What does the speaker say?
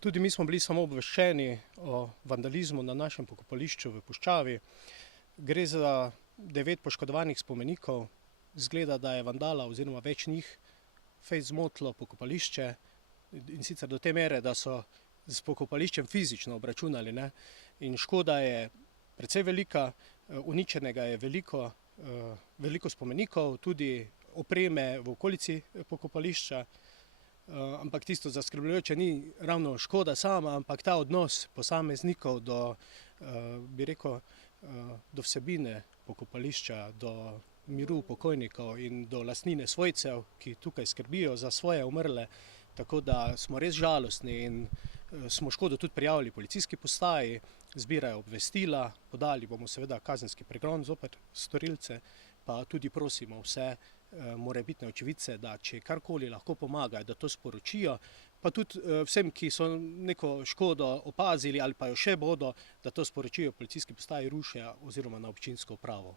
Tudi mi smo bili samo obveščeni o vandalizmu na našem pokopališču v Puščavi. Gre za 9 poškodovanih spomenikov. Izgleda, da je vandala oziroma več njih fejst zmotilo pokopališče, in sicer do te mere, da so s pokopališčem fizično obračunali, ne. In škoda je precej velika, uničenega je veliko spomenikov, tudi opreme v okolici pokopališča. Ampak tisto zaskrbljujoče ni ravno škoda sama, ampak ta odnos posameznikov do, bi rekel, do vsebine pokopališča, do miru pokojnikov in do lastnine svojcev, ki tukaj skrbijo za svoje umrle. Tako da smo res žalostni in smo škodo tudi prijavili policijski postaji, zbirajo obvestila, podali bomo seveda kazenski pregon zoper storilce, pa tudi prosimo vse morebitne očividce, da če karkoli lahko pomagajo, da to sporočijo, pa tudi vsem, ki so neko škodo opazili ali pa jo še bodo, da to sporočijo policijski postaji Ruše oziroma na občinsko upravo.